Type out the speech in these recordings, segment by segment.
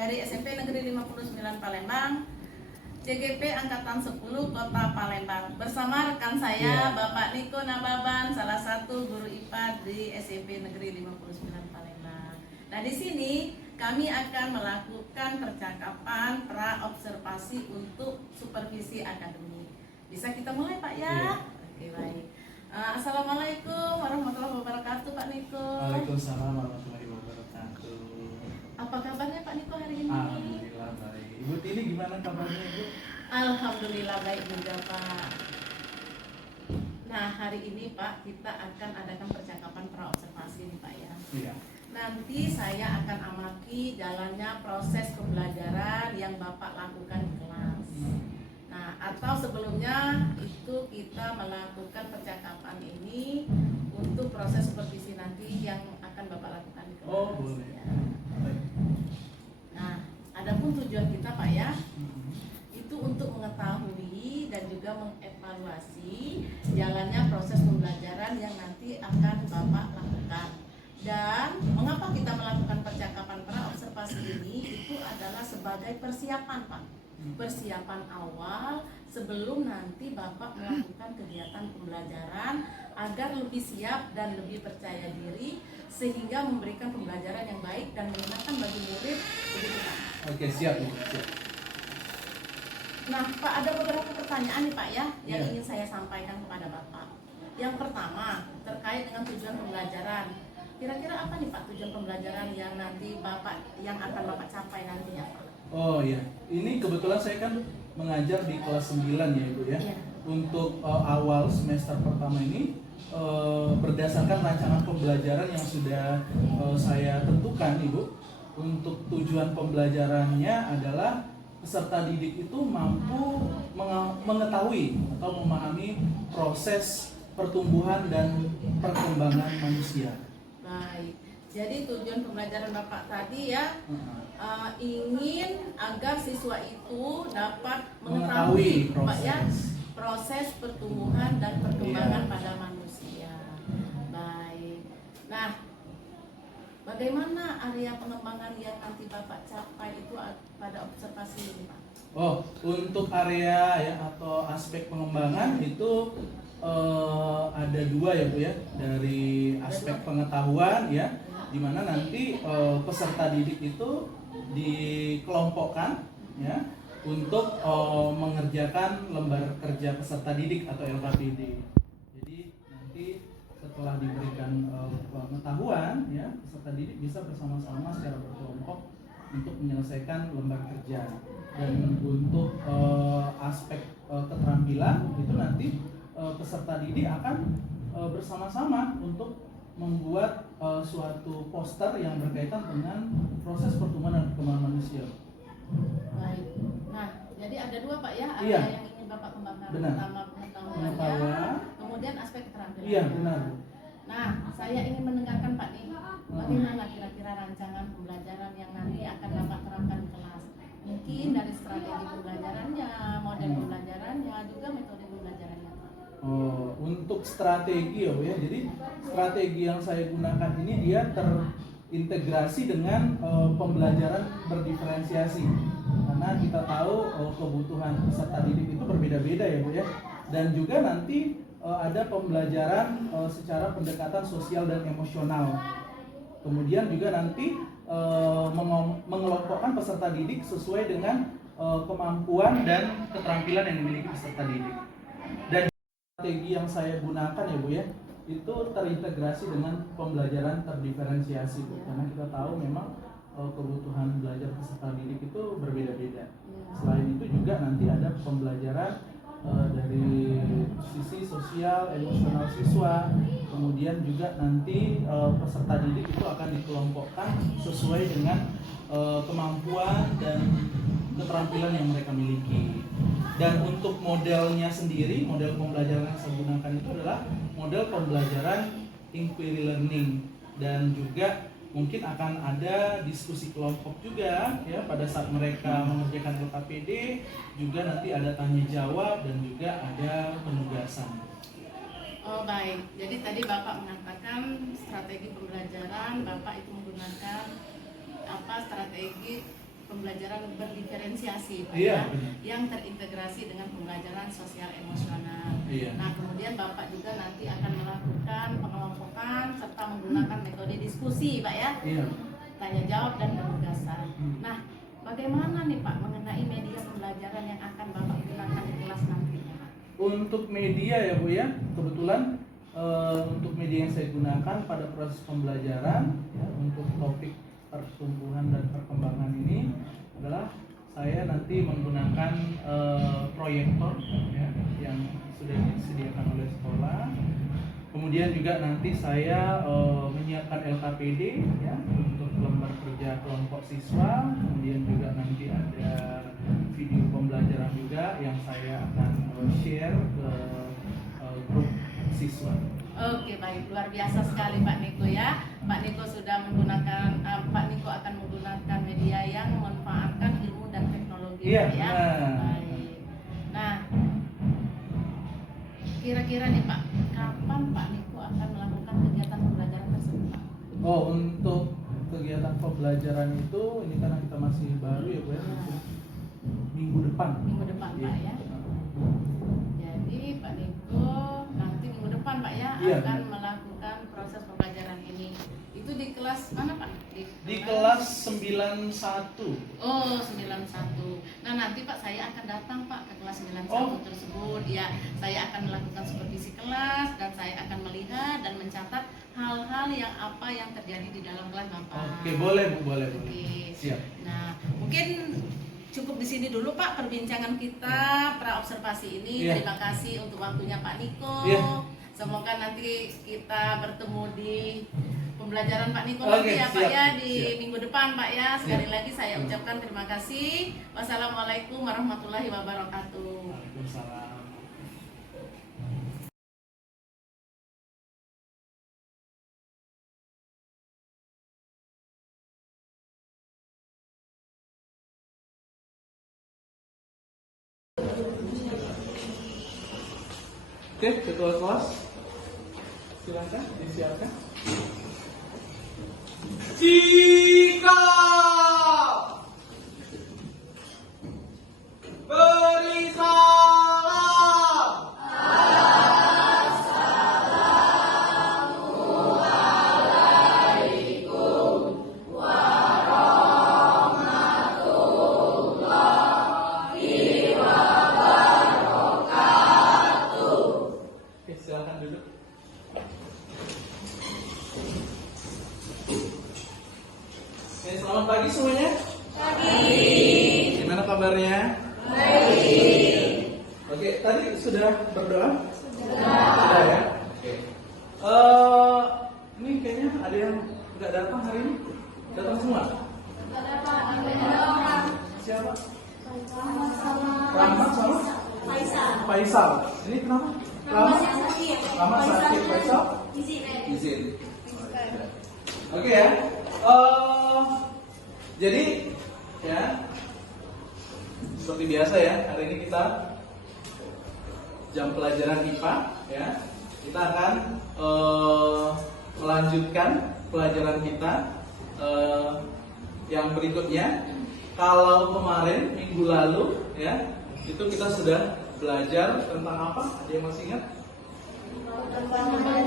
dari SMP Negeri 59 Palembang, CGP Angkatan 10 Kota Palembang. Bersama rekan saya Bapak Niko Nababan, salah satu guru IPA di SMP Negeri 59 Palembang. Nah, di sini kami akan melakukan percakapan pra-observasi untuk supervisi akademik. Bisa kita mulai, Pak ya? Oke, baik. Assalamualaikum warahmatullahi wabarakatuh, Pak Niko. Waalaikumsalam warahmatullahi wabarakatuh. Apa kabarnya Pak Niko hari ini? Alhamdulillah baik. Ibu Tini gimana kabarnya, Ibu? Alhamdulillah baik juga, Pak. Nah, hari ini Pak, kita akan adakan percakapan pra-observasi nih, Pak ya. Iya. Nanti saya akan amati jalannya proses pembelajaran yang Bapak lakukan di kelas. Nah, atau sebelumnya itu kita melakukan percakapan ini untuk proses supervisi nanti yang akan Bapak lakukan di kelas. Oh, boleh. Ya. Nah, adapun tujuan kita, Pak ya, itu untuk mengetahui dan juga mengevaluasi jalannya proses pembelajaran yang nanti akan Bapak lakukan. Dan mengapa kita melakukan percakapan pra-observasi ini, itu adalah sebagai persiapan, Pak. Persiapan awal sebelum nanti Bapak melakukan kegiatan pembelajaran agar lebih siap dan lebih percaya diri sehingga memberikan pembelajaran yang baik dan menyenangkan bagi murid. Begitu, Pak. Oke, siap, Ibu. Siap. Nah, Pak, ada beberapa pertanyaan nih, Pak ya, yang Iya. ingin saya sampaikan kepada Bapak. Yang pertama, terkait dengan tujuan pembelajaran. Kira-kira apa nih, Pak, tujuan pembelajaran yang nanti Bapak, yang akan Bapak capai nantinya, Pak? Oh iya, ini kebetulan saya kan mengajar di kelas 9 ya, Ibu ya. Iya. Untuk awal semester pertama ini berdasarkan rancangan pembelajaran yang sudah saya tentukan, Ibu. Untuk tujuan pembelajarannya adalah peserta didik itu mampu mengetahui atau memahami proses pertumbuhan dan perkembangan manusia. Baik, jadi tujuan pembelajaran Bapak tadi ya, ingin agar siswa itu dapat mengetahui, Pak ya, proses pertumbuhan dan perkembangan pada manusia. Baik. Nah, bagaimana area pengembangan yang nanti Bapak capai itu pada observasi ini, Pak? Oh, untuk area ya atau aspek pengembangan itu ada dua ya, Bu ya. Dari aspek pengetahuan ya, di mana nanti peserta didik itu dikelompokkan ya untuk mengerjakan lembar kerja peserta didik atau LKPD. Jadi nanti setelah diberikan pengetahuan ya, peserta didik bisa bersama-sama secara berkelompok untuk menyelesaikan lembar kerja. Dan untuk aspek keterampilan itu nanti peserta didik akan bersama-sama untuk membuat suatu poster yang berkaitan dengan proses pertumbuhan dan perkembangan manusia. Baik. Nah, jadi ada dua, Pak ya, area Iya. yang ingin Bapak kembangkan. Benar. Pertama pengetahuannya, Pengetahuan. kemudian aspek keterampilan. Iya, benar. Nah, saya ingin mendengarkan, Pak nih, bagaimana kira-kira rancangan pembelajaran yang nanti akan Bapak terapkan di kelas. Mungkin dari strategi pembelajarannya, model pembelajarannya, juga metode pembelajarannya, Pak. Oh, untuk strategi ya, Bu ya. Jadi strategi yang saya gunakan ini dia terintegrasi dengan pembelajaran berdiferensiasi. Karena kita tahu kebutuhan peserta didik itu berbeda-beda ya, Bu ya. Dan juga nanti ada pembelajaran secara pendekatan sosial dan emosional. Kemudian juga nanti mengelompokkan peserta didik sesuai dengan kemampuan dan keterampilan yang dimiliki peserta didik. Dan strategi yang saya gunakan ya, Bu ya, itu terintegrasi dengan pembelajaran terdiferensiasi, Bu. Karena kita tahu memang kebutuhan belajar peserta didik itu berbeda-beda. Selain itu juga nanti ada pembelajaran dari sisi sosial, emosional siswa. Kemudian juga nanti peserta didik itu akan dikelompokkan sesuai dengan kemampuan dan keterampilan yang mereka miliki. Dan untuk modelnya sendiri, model pembelajaran yang saya gunakan itu adalah model pembelajaran inquiry learning. Dan juga mungkin akan ada diskusi kelompok juga ya pada saat mereka mengerjakan LKPD, juga nanti ada tanya jawab dan juga ada penugasan. Oh baik, jadi tadi Bapak mengatakan strategi pembelajaran Bapak itu menggunakan strategi pembelajaran berdiferensiasi, Pak, Iya, ya, benar. yang terintegrasi dengan pembelajaran sosial emosional. Iya. Nah, kemudian Bapak juga nanti akan melakukan pengelompokan serta menggunakan metode diskusi, Pak, ya, Iya. tanya jawab dan penugasan. Hmm. Nah, bagaimana nih Pak mengenai media pembelajaran yang akan Bapak gunakan di kelas nantinya, Pak? Untuk media ya Bu ya, kebetulan untuk media yang saya gunakan pada proses pembelajaran ya, untuk topik pertumbuhan dan perkembangan ini adalah saya nanti menggunakan proyektor ya, yang sudah disediakan oleh sekolah. Kemudian juga nanti saya menyiapkan LKPD ya untuk lembar kerja kelompok siswa. Kemudian juga nanti ada video pembelajaran juga yang saya akan share ke grup siswa. Oke, baik, luar biasa sekali Pak Niko ya. Pak Niko sudah menggunakan, Pak Niko akan menggunakan media yang memanfaatkan ilmu dan teknologi, Iya, Pak, ya. Baik. Nah, kira-kira nih Pak, kapan Pak Niko akan melakukan kegiatan pembelajaran tersebut, Pak? Oh, untuk kegiatan pembelajaran itu ini karena kita masih baru ya Bu ya, mungkin minggu depan. Minggu depan, Pak, ya. Jadi Pak Niko nanti minggu depan, Pak, ya, Iya, akan benar. melakukan proses pembelajaran ini. Itu di kelas mana, Pak? Di kelas 91. Oh, 91. Nah, nanti Pak saya akan datang Pak ke kelas 91 Oh. tersebut. Ya, saya akan melakukan supervisi kelas dan saya akan melihat dan mencatat hal-hal yang apa yang terjadi di dalam kelas Bapak. Oke, boleh Bu, boleh. Oke. Siap. Nah, mungkin cukup di sini dulu Pak perbincangan kita pra observasi ini. Iya. Terima kasih untuk waktunya Pak Niko. Iya. Semoga nanti kita bertemu di pembelajaran Pak Niko Oke, nanti ya Pak siap, ya di siap. minggu depan Pak ya. Sekali Siap. lagi saya ucapkan terima kasih. Wassalamualaikum warahmatullahi wabarakatuh. Waalaikumsalam. Oke, ketua kelas, silakan disiapkan. Sikap beri salam. Oke, silakan duduk. Oke, selamat pagi semuanya. Pagi. Gimana kabarnya? Baik. Oke, tadi sudah berdoa? Sudah ya. Oke. Ini kayaknya ada yang nggak datang hari ini. Datang semua? Siapa? Rahmat sama? Faisal. Ini kenapa? Lama sakit. Faisal? Izin. Oke ya. Jadi ya seperti biasa ya, hari ini kita jam pelajaran IPA ya. Kita akan melanjutkan pelajaran kita yang berikutnya. Kalau kemarin minggu lalu ya, itu kita sudah belajar tentang apa? Ada yang masih ingat? Perkembangan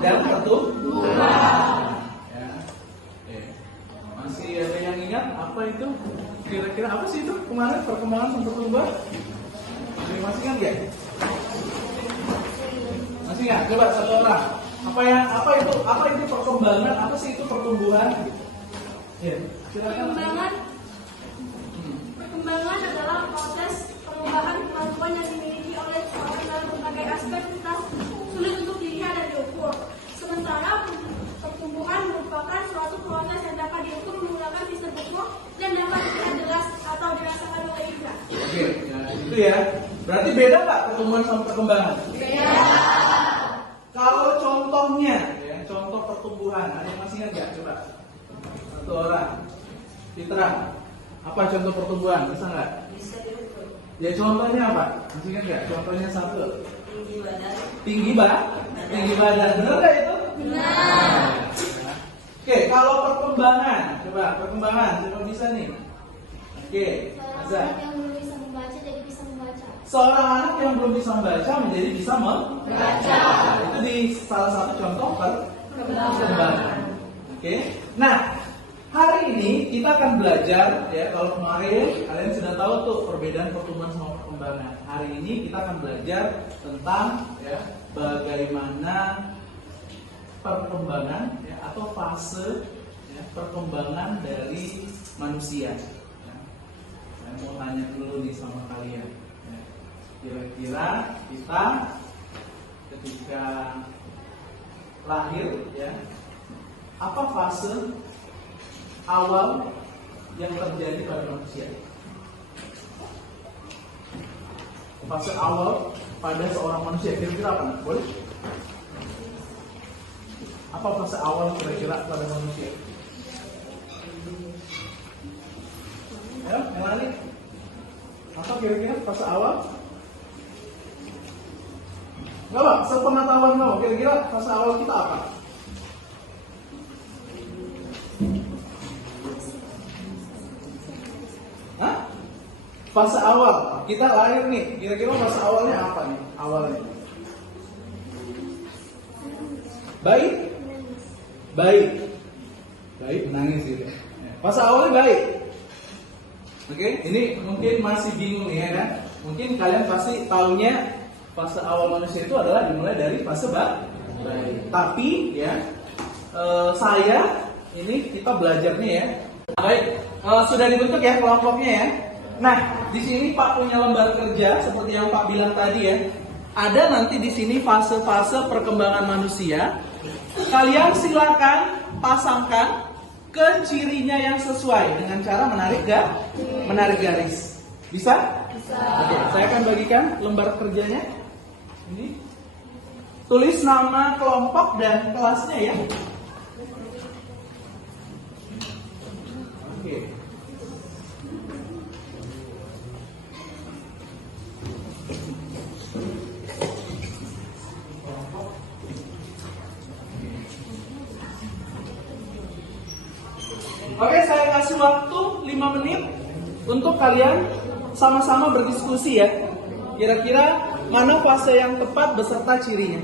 dan pertumbuhan. Ya. Oke. Masih ada yang ingat apa itu? Kira-kira apa sih itu kemarin perkembangan dan pertumbuhan? Ada yang masih ingat nggak? Masih ingat? Coba satu orang. Apa itu perkembangan? Apa sih itu pertumbuhan? Ya, silakan. Perkembangan adalah proses perubahan kemampuan yang dimiliki oleh seseorang dalam berbagai aspek tentang sulit untuk dilihat dan diukur. Sementara pertumbuhan merupakan suatu proses yang dapat diukur menggunakan sistem ukur dan dapat dilihat jelas atau dirasakan oleh indera. Oke, nah itu ya. Berarti beda nggak pertumbuhan sama perkembangan? Beda. Kalau contohnya, ya, contoh pertumbuhan, ada yang masih ingat nggak? Coba satu orang. Fitra, apa contoh pertumbuhan? Bisa nggak? Bisa diukur. Ya contohnya apa? Masih ingat nggak? Contohnya satu. Tinggi badan. Tinggi badan. Benar nggak itu? Benar. Oke, kalau perkembangan, coba perkembangan, coba bisa nih. Oke, Azza. Seorang anak yang belum bisa membaca jadi bisa membaca. Seorang anak yang belum bisa membaca menjadi bisa membaca. Itu di salah satu contoh perkembangan. Oke. Nah, hari ini kita akan belajar ya. Kalau kemarin kalian sudah tahu tuh perbedaan pertumbuhan sama perkembangan. Hari ini kita akan belajar tentang ya bagaimana perkembangan ya, atau fase ya, perkembangan dari manusia. Ya. Saya mau tanya dulu nih sama kalian. Ya. Kira-kira kita ketika lahir ya, apa fase awal yang terjadi pada manusia? Fase awal pada seorang manusia kira-kira apa? Boleh? Apa fase awal kira-kira pada manusia? Ya, yang lain? Apa kira-kira fase awal? Enggak Pak, sepengetahuan kamu, kira-kira fase awal kita apa? Hah? Fase awal, kita lahir nih, kira-kira fase awalnya apa nih? Awalnya baik, menangis gitu. Fase awalnya baik. Oke, ini mungkin masih bingung ya kan? Mungkin kalian pasti taunya fase awal manusia itu adalah dimulai dari fase baik. Tapi ya, saya ini kita belajarnya ya. Baik, sudah dibentuk ya kelompoknya ya. Nah, di sini Pak punya lembar kerja seperti yang Pak bilang tadi ya. Ada nanti di sini fase-fase perkembangan manusia. Kalian silakan pasangkan ke cirinya yang sesuai dengan cara menarik garis. Bisa? Bisa. Oke, saya akan bagikan lembar kerjanya. Ini. Tulis nama kelompok dan kelasnya ya. Oke. Oke, saya kasih waktu 5 menit untuk kalian sama-sama berdiskusi ya. Kira-kira mana fase yang tepat beserta cirinya.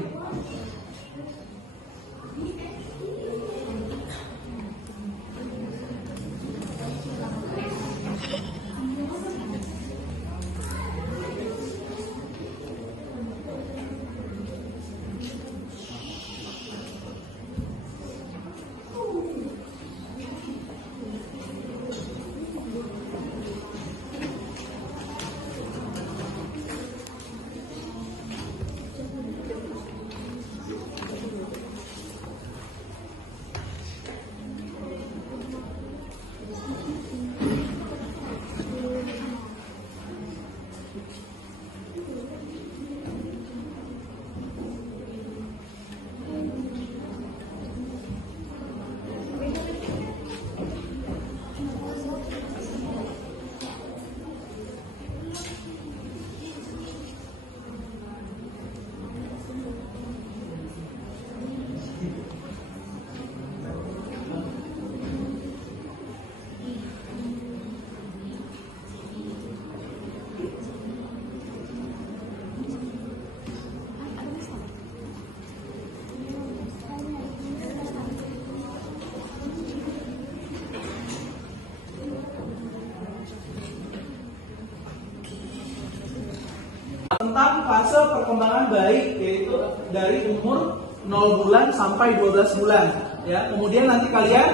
Tentang fase perkembangan baik, yaitu dari umur 0 bulan sampai 12 bulan ya. Kemudian nanti kalian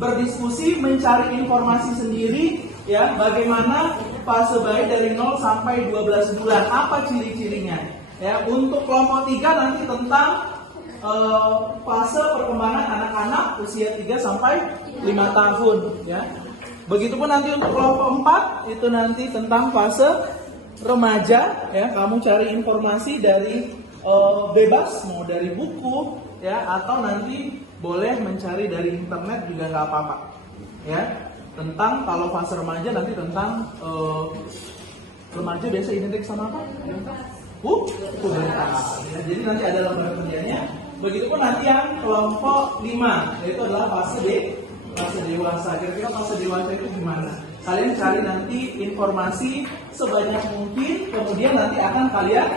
berdiskusi mencari informasi sendiri ya, bagaimana fase baik dari 0 sampai 12 bulan, apa ciri-cirinya ya. Untuk kelompok 3 nanti tentang fase perkembangan anak-anak usia 3 sampai 5 tahun ya. Begitupun nanti untuk kelompok 4 itu nanti tentang fase remaja ya. Kamu cari informasi dari bebas, mau dari buku ya, atau nanti boleh mencari dari internet juga nggak apa-apa ya. Tentang kalau fase remaja nanti tentang remaja biasa identik sama apa? Pubertas ya. Jadi nanti ada lembar kerjanya, Begitupun nanti yang kelompok 5, yaitu adalah fase dewasa. Kira-kira fase dewasa itu gimana? Kalian cari nanti informasi sebanyak mungkin, kemudian nanti akan kalian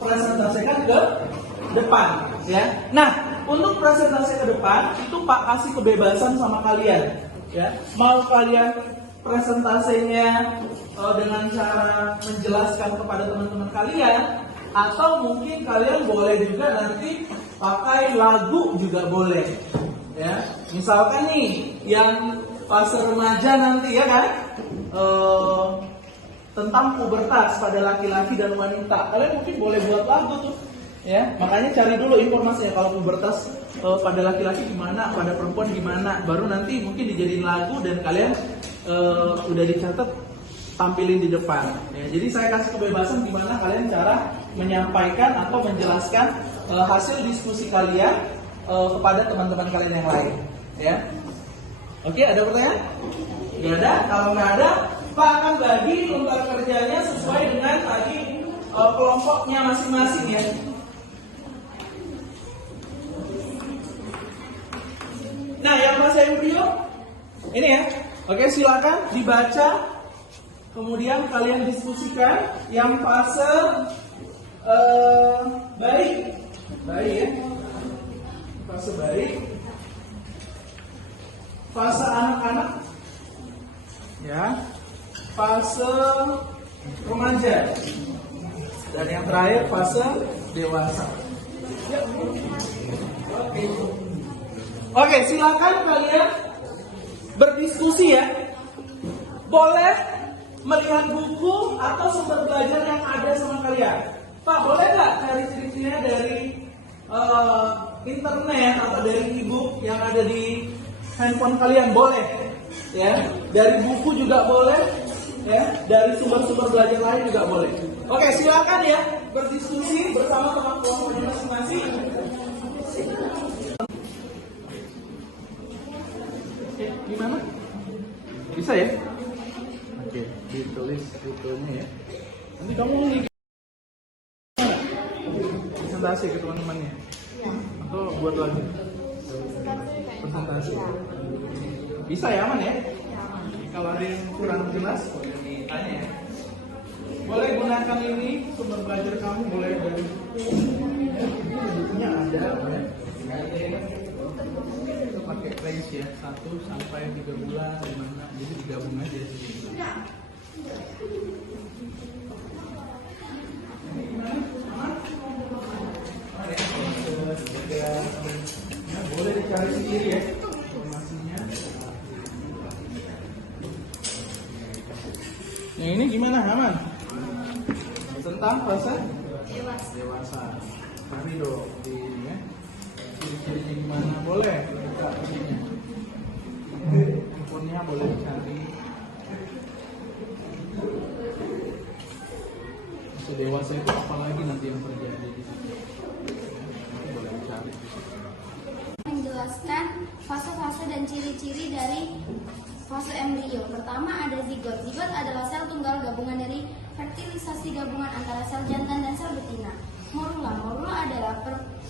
presentasikan ke depan, ya. Nah, untuk presentasi ke depan itu Pak kasih kebebasan sama kalian, ya. Mau kalian presentasinya dengan cara menjelaskan kepada teman-teman kalian, atau mungkin kalian boleh juga nanti pakai lagu juga boleh, ya. Misalkan nih yang fase remaja nanti, ya kan, tentang pubertas pada laki-laki dan wanita, kalian mungkin boleh buat lagu tuh, ya. Makanya cari dulu informasinya, kalau pubertas pada laki-laki gimana, pada perempuan gimana, baru nanti mungkin dijadiin lagu dan kalian udah dicatat tampilin di depan, ya. Jadi saya kasih kebebasan gimana kalian cara menyampaikan atau menjelaskan hasil diskusi kalian kepada teman-teman kalian yang lain, ya. Oke, ada pertanyaan? Nggak ada? Kalau nggak ada, Pak akan bagi lembar kerjanya sesuai dengan tadi kelompoknya masing-masing, ya. Nah, yang fase embrio ini, ya. Oke, silakan dibaca, kemudian kalian diskusikan. Yang fase bayi, ya. Fase bayi, fase anak-anak, ya, fase remaja, dan yang terakhir fase dewasa. Oke, silakan kalian berdiskusi, ya. Boleh melihat buku atau sumber belajar yang ada sama kalian. Pak, boleh nggak cari ciri-cirinya dari internet atau dari e-book yang ada di handphone kalian? Boleh, ya. Dari buku juga boleh, ya. Dari sumber-sumber belajar lain juga boleh. Oke, silakan, ya, berdiskusi bersama teman-teman masing-masing. Oke, gimana? Bisa, ya? Oke, ditulis ya. Nanti kamu presentasi ke teman-temannya, atau buat lagi presentasi. Bisa, ya, aman, ya? Kalau ada yang kurang jelas boleh ditanya, ya. Boleh gunakan ini sumber belajar kamu, boleh dari bukunya ada, ya. Pakai range, ya, 1 sampai 3 bulan, gimana? Jadi digabung aja sih. Boleh dicari sendiri, ya, informasinya. Yang ini gimana, aman? Tentang fase dewasa. Cari dong di ini, ya. Ciri-cirinya gimana? Boleh buka isinya. Handphonenya boleh dicari. Fase dewasa itu apa lagi nanti yang terjadi di situ? Boleh dicari. Menjelaskan fase-fase dan ciri-ciri dari fase embrio. Pertama ada zigot. Zigot adalah sel tunggal gabungan dari fertilisasi gabungan antara sel jantan dan sel betina. Morula. Morula adalah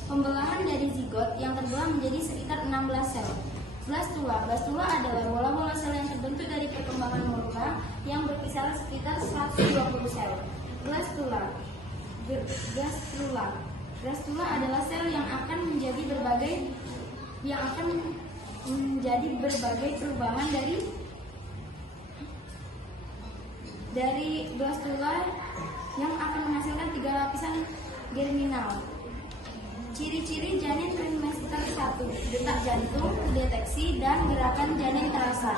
pembelahan dari zigot yang terbelah menjadi sekitar 16 sel. Blastula. Blastula adalah bola-bola sel yang terbentuk dari perkembangan morula yang berkisar sekitar 120 sel. Gastrula. Gastrula adalah sel yang akan menjadi berbagai perubahan dari blastula yang akan menghasilkan 3 lapisan germinal. Ciri-ciri janin trimester 1, detak jantung deteksi dan gerakan janin terasa.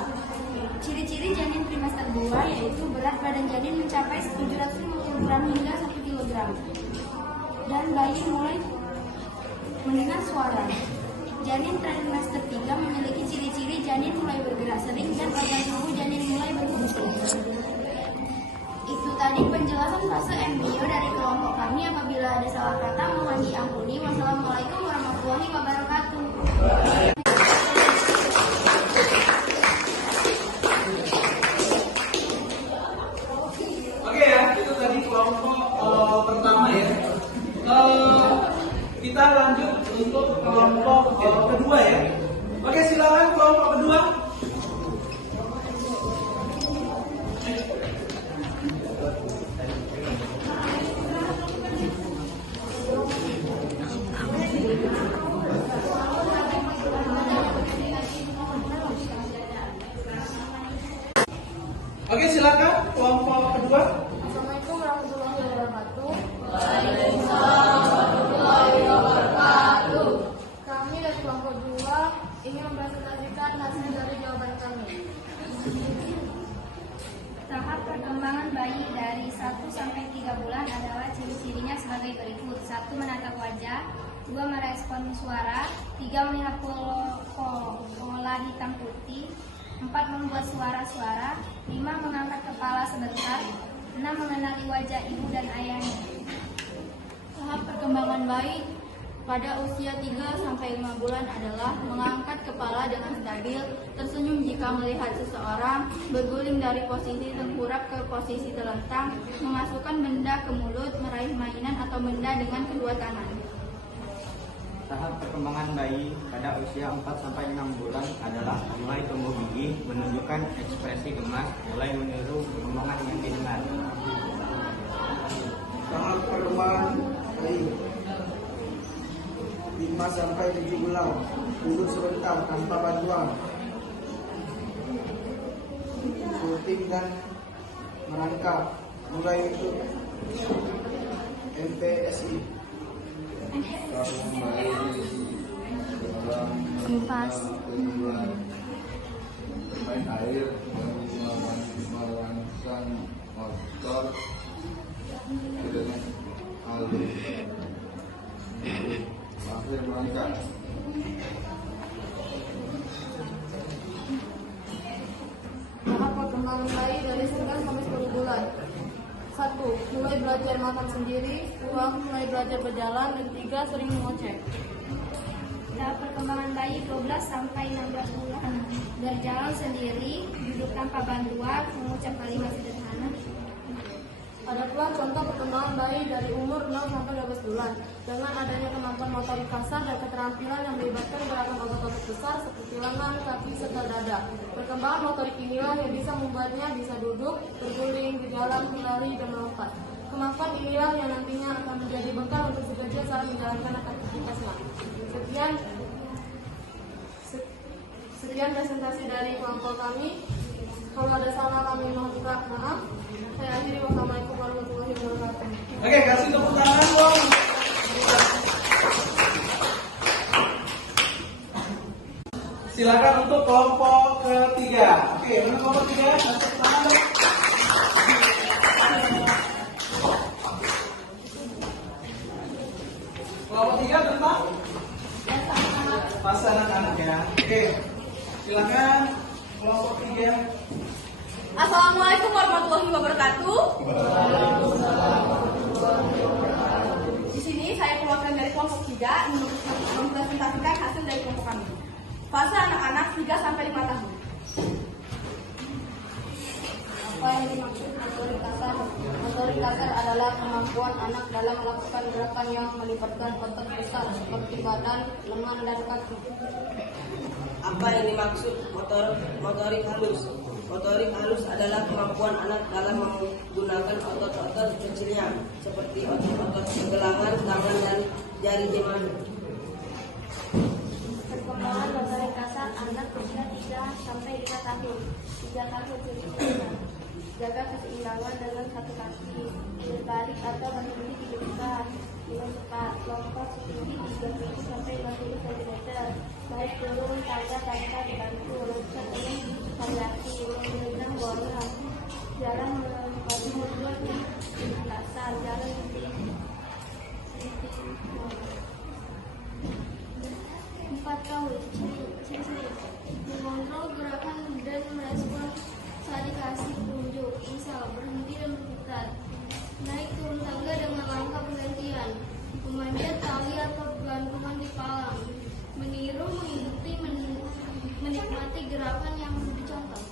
Ciri-ciri janin trimester 2 yaitu berat badan janin mencapai 750 gram hingga 1 kg dan bayi mulai mendengar suara. Janin trimester 3 memiliki ciri-ciri janin mulai bergerak sering dan organ tubuh janin mulai berfungsi. Itu tadi penjelasan fase embrio dari kelompok kami. Apabila ada salah kata mohon diampuni. Wassalamualaikum warahmatullahi wabarakatuh. Oke, ya, itu tadi kelompok pertama, ya. Kita lanjut untuk Oke, silakan kelompok kedua. Assalamualaikum warahmatullahi wabarakatuh. Kami dari kelompok 2 ingin mempresentasikan hasil dari jawaban kami. Tahap perkembangan bayi dari 1 sampai 3 bulan adalah ciri-cirinya sebagai berikut. 1. Menatap wajah. 2. Merespon suara. 3. Melihat pola hitam putih. 4. Membuat suara-suara. 5. Mengangkat kepala sebentar. 6. Mengenali wajah ibu dan ayahnya. Tahap perkembangan bayi pada usia 3 sampai 5 bulan adalah mengangkat kepala dengan stabil, tersenyum jika melihat seseorang, berguling dari posisi tengkurap ke posisi telentang, memasukkan benda ke mulut, meraih mainan atau benda dengan kedua tangan. Tahap perkembangan bayi pada usia 4 sampai 6 bulan adalah mulai tumbuh gigi, menunjukkan ekspresi gemas, mulai meniru omongan yang didengar. Tahap perkembangan bayi 5 sampai 7 bulan, duduk sebentar tanpa bantuan, syuting dan merangkap, mulai untuk MPSI. Impas. Main air, merangsang motor, halus, akhir merangkak. Tahap perkembangan bayi dari 9 sampai 10 bulan. 1. Mulai belajar makan sendiri. 2. Mulai belajar berjalan. Dan 3. Sering mengoceh. Tahap perkembangan bayi 12 sampai 16 bulan. Berjalan sendiri, duduk tanpa bantuan, mengucap kalimat sederhana. Ada pula contoh perkembangan bayi dari umur 0 sampai 12 bulan dengan adanya kemampuan motorik kasar dan keterampilan yang melibatkan gerakan otot-otot besar seperti lengan, kaki, serta dada. Perkembangan motorik inilah yang bisa membuatnya bisa duduk, berguling, berjalan, berlari, dan melompat. Kemampuan inilah yang nantinya akan menjadi bekal untuk si kecil saat menjalankan aktivitasnya. Sekian presentasi dari kelompok kami. Kalau ada salah kami mohon maaf. Saya akhiri. Wassalamualaikum warahmatullahi wabarakatuh. Oke, kasih tepuk tangan dong. Silakan untuk kelompok ketiga. Oke, mana kelompok ketiga? Kasih tepuk tangan dong. Kelompok 3 tentang fase anak-anak ya. Oke, silakan kelompok 3. Assalamualaikum warahmatullahi wabarakatuh. Di sini saya perwakilan dari kelompok 3 mempresentasikan hasil dari kelompok kami. Fase anak-anak 3 sampai 5 tahun. Apa yang dimaksud motorik kasar? Motorik kasar adalah kemampuan anak dalam melakukan gerakan yang melibatkan otot besar seperti badan, lengan, dan kaki. Apa yang dimaksud motorik halus? Motorik halus adalah kemampuan anak dalam menggunakan otot-otot kecilnya seperti otot-otot pergelangan, tangan, dan jari jemari. Perkembangan motorik kasar anak usia 3 sampai 5 tahun. 3 tahun ciri-cirinya. Jaga keseimbangan dengan satu kaki, berbalik atau berhenti di depan, dengan cepat, lompat setinggi 30 sampai 50 cm, baik turun tangga tanpa dibantu, loncat dengan variasi, menendang bola, jalan melempati mundur di kasar, jalan lebih 4 tahun, ciri-ciri mengontrol gerakan dan merespon saat dikasih petunjuk, misal berhenti dan berputar, naik turun tangga dengan langkah bergantian, memanjat tali atau gantungan di palang, meniru, mengikuti, menikmati gerakan yang dicontoh.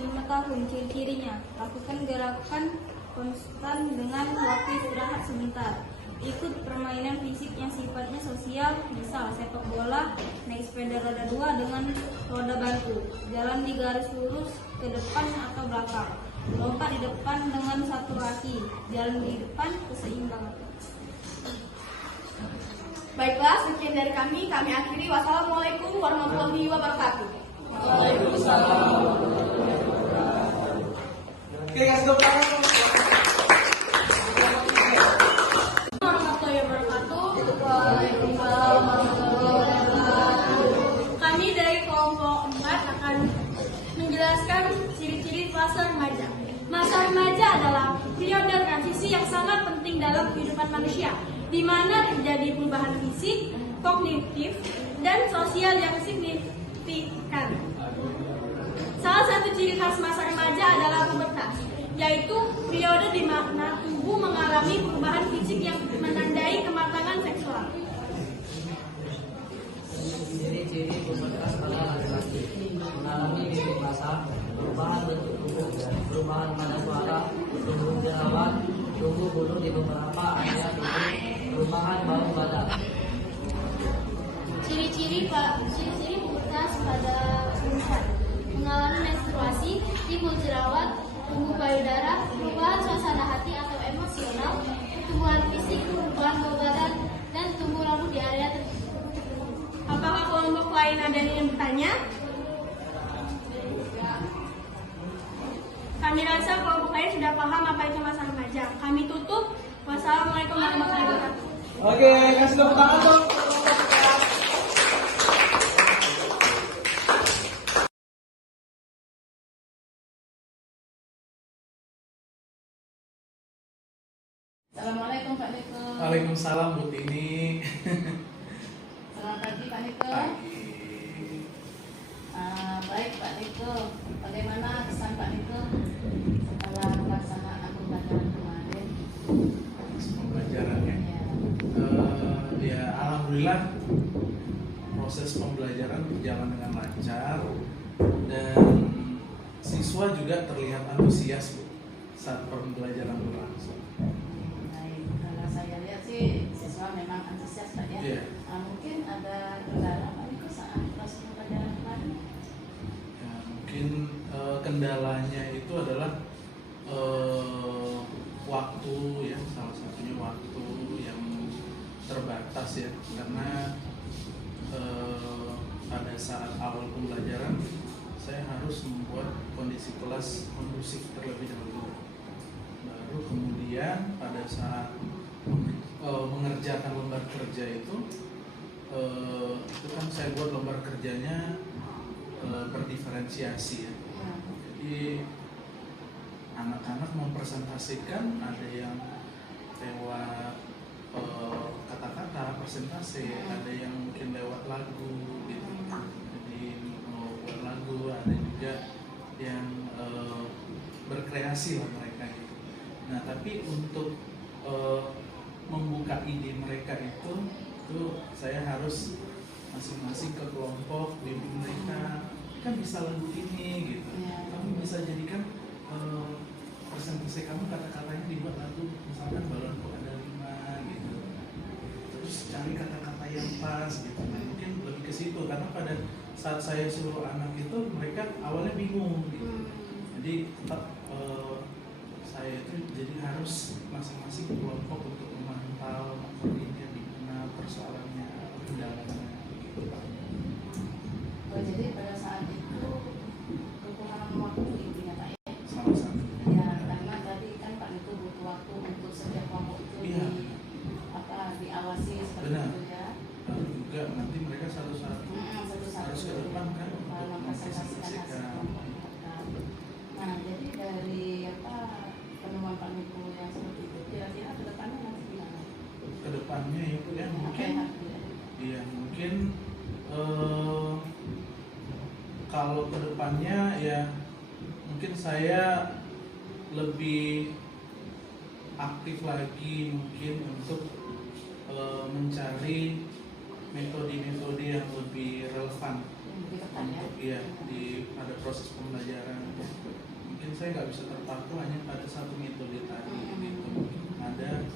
5 tahun ciri-cirinya, lakukan gerakan konstan dengan waktu istirahat sebentar. Ikut permainan fisik yang sifatnya sosial, misal sepak bola, naik sepeda roda 2 dengan roda bantu, jalan di garis lurus ke depan atau belakang, lompat di depan dengan satu kaki, jalan di depan keseimbangan. Baiklah, sekian dari kami akhiri. Wassalamualaikum warahmatullahi wabarakatuh. Waalaikumsalam. akan menjelaskan ciri-ciri fase remaja. Masa remaja adalah periode transisi yang sangat penting dalam kehidupan manusia, di mana terjadi perubahan fisik, kognitif, dan sosial yang signifikan. Salah satu ciri khas masa remaja adalah pubertas, yaitu periode di mana tubuh mengalami perubahan fisik yang menandai kematangan seksual. Ciri-ciri pubertas pada laki-laki mengalami mimik basah, perubahan bentuk tubuh, perubahan pada suara, tumbuh jerawat, tumbuh bulu di beberapa area tubuh, perubahan bau badan. Ciri-ciri pubertas pada perempuan mengalami menstruasi, timbul jerawat, tumbuh payudara, perubahan suasana hati atau emosional, pertumbuhan fisik, perubahan bau badan, dan tumbuh rambut di area tertentu. Apakah kelompok lain ada yang bertanya? Kami rasa kelompok lain sudah paham apa itu masa remaja. Kami tutup. Wassalamualaikum warahmatullahi wabarakatuh. Oke, kasih tepuk tangan dong. Assalamualaikum Pak Niko. Waalaikumsalam Bu Tini. Selamat pagi Pak Niko. Pagi. Baik Pak Niko, bagaimana kesan Pak Niko setelah pelaksanaan pembelajaran kemarin? Pembelajaran ya. Ya. Ya alhamdulillah proses pembelajaran berjalan dengan lancar dan siswa juga terlihat antusias Bu saat pembelajaran berlangsung. Baik, kalau saya lihat sih siswa memang antusias Pak ya. Iya. Mungkin ada kendala Pak Niko saat proses pembelajaran kemarin? Ya, mungkin kendalanya itu adalah waktu ya, salah satunya waktu yang terbatas ya, karena pada saat awal pembelajaran saya harus membuat kondisi kelas kondusif terlebih dahulu, baru kemudian pada saat mengerjakan lembar kerja itu kan saya buat lembar kerjanya berdiferensiasi ya. Jadi anak-anak mempresentasikan, ada yang lewat kata-kata presentasi, ada yang mungkin lewat lagu gitu. Jadi mau buat lagu, ada juga yang berkreasi lah mereka gitu. Nah tapi untuk membuka ide mereka itu saya harus masing-masing ke kelompok bimbing mereka, kan bisa lagu ini gitu. Kamu bisa jadikan presentasi kamu kata-katanya dibuat lagu, misalkan balonku ada 5 gitu. Terus cari kata-kata yang pas gitu. Mungkin lebih ke situ, karena pada saat saya suruh anak itu mereka awalnya bingung gitu. Jadi tetap saya itu jadi harus masing-masing kelompok untuk memantau ini di mana persoalannya, kendalanya. Jadi pada saat itu kekurangan waktu intinya Pak ya? Salah satu. Ya, karena tadi kan Pak Niko butuh waktu untuk setiap kelompok itu diawasi seperti Benar. itu ya. Lalu juga nanti mereka satu-satu harus ke depan kan untuk mempresentasikan. Nah, jadi dari penemuan Pak Niko yang seperti itu, kira-kira ke depannya nanti gimana? Kedepannya itu ya mungkin iya mungkin kalau kedepannya ya mungkin saya lebih aktif lagi mungkin untuk mencari metode-metode yang lebih relevan untuk ya di pada proses pembelajaran. Mungkin saya nggak bisa terpaku hanya pada satu metode tadi gitu. Ada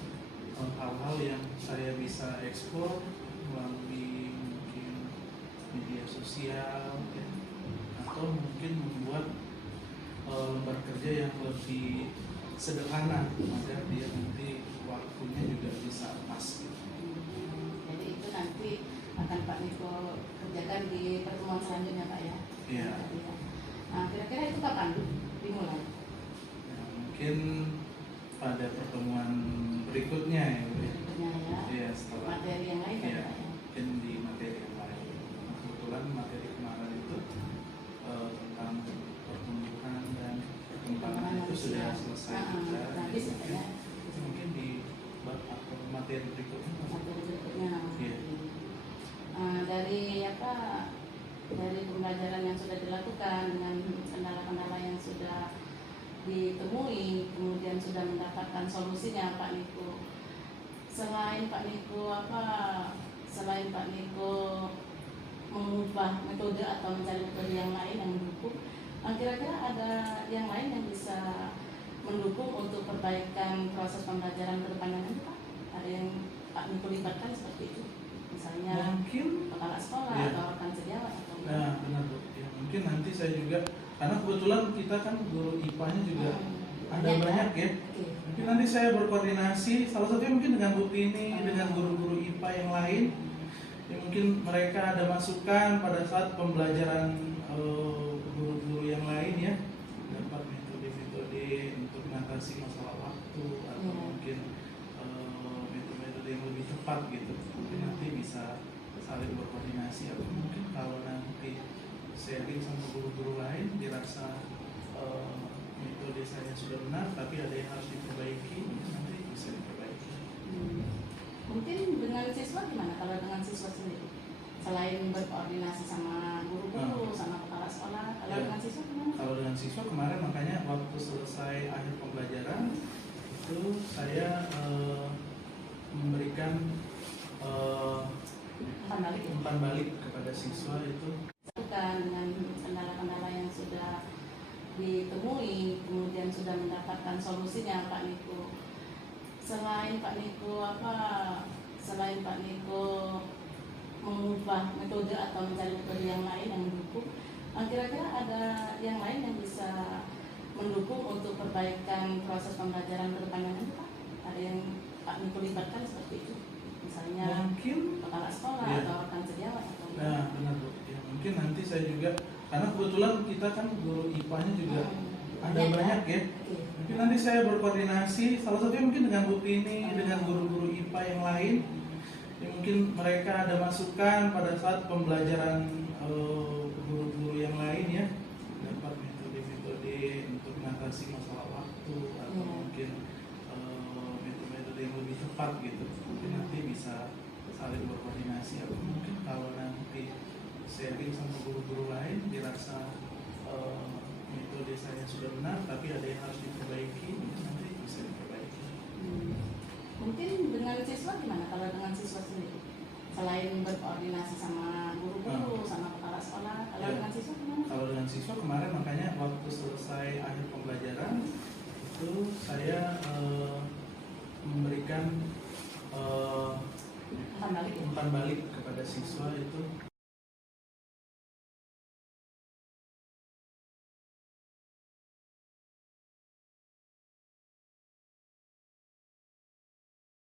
hal-hal yang saya bisa eksplor melalui mungkin media sosial ya, atau mungkin membuat lembar kerja yang lebih sederhana agar dia nanti waktunya juga bisa pas gitu. Jadi itu nanti akan Pak Niko kerjakan di pertemuan selanjutnya Pak ya? Iya. Nah, kira-kira itu kapan dimulai? Ya, mungkin pada pertemuan berikutnya ya Bu ya. Berikutnya ya? Iya, setelah Materi yang lain iya, Pak ya? mungkin di materi yang lain. Kebetulan materi kemarin itu sudah selesai kita. Nah, bisa ya. Mungkin di bab atau materi berikutnya. Materi berikutnya. Iya. Dari dari pembelajaran yang sudah dilakukan dengan kendala-kendala yang sudah ditemui, kemudian sudah mendapatkan solusinya Pak Niko. Selain Pak Niko mengubah metode atau mencari metode yang lain yang mendukung, kira-kira ada yang lain yang bisa mendukung untuk perbaikan proses pembelajaran ke depannya nanti Pak? Ada yang Pak Niko libatkan seperti itu? Misalnya Mungkin kepala sekolah iya. atau rekan sejawat atau Nah, benar Bu. Ya, mungkin nanti saya juga, karena kebetulan kita kan guru IPA-nya juga ada banyak ya. Mungkin nanti saya berkoordinasi, salah satunya mungkin dengan Bu Tini, dengan guru-guru IPA yang lain. Ya, mungkin mereka ada masukan pada saat pembelajaran guru-guru yang lain ya, dapat metode-metode untuk mengatasi masalah waktu atau mungkin metode-metode yang lebih tepat gitu. Mungkin nanti bisa saling berkoordinasi atau mungkin kalau nanti sharing sama guru-guru lain dirasa metode saya sudah benar tapi ada yang harus diperbaiki, mungkin nanti bisa diperbaiki. Mungkin dengan siswa gimana kalau dengan siswa sendiri? Selain berkoordinasi sama guru-guru, sama kepala sekolah, kalau Ya. dengan siswa gimana? Kalau dengan siswa kemarin makanya waktu selesai akhir pembelajaran itu saya memberikan umpan balik kepada siswa itu. Dengan kendala-kendala yang sudah ditemui, kemudian sudah mendapatkan solusinya Pak Niko. Selain Pak Niko mengubah metode atau mencari metode yang lain yang mendukung, kira-kira ada yang lain yang bisa mendukung untuk perbaikan proses pembelajaran ke depannya nanti Pak? Ada yang Pak Niko libatkan seperti itu? Misalnya Mungkin kepala sekolah iya. atau rekan sejawat atau Nah, benar Bu. Ya, mungkin nanti saya juga, karena kebetulan kita kan guru IPA-nya juga ada banyak ya. Mungkin nanti saya berkoordinasi, salah satunya mungkin dengan Bu Tini, dengan guru-guru IPA yang lain. Ya, mungkin mereka ada masukan pada saat pembelajaran guru-guru yang lain ya, dapat metode-metode untuk mengatasi masalah waktu atau mungkin metode-metode yang lebih tepat gitu. Mungkin nanti bisa saling berkoordinasi atau mungkin kalau nanti sharing sama guru-guru lain dirasa metode saya sudah benar tapi ada yang harus diperbaiki, mungkin nanti bisa diperbaiki. Mungkin dengan siswa gimana kalau dengan siswa sendiri? Selain berkoordinasi sama guru-guru, sama kepala sekolah, kalau Ya. dengan siswa gimana? Kalau dengan siswa kemarin makanya waktu selesai akhir pembelajaran itu saya memberikan umpan balik kepada siswa itu.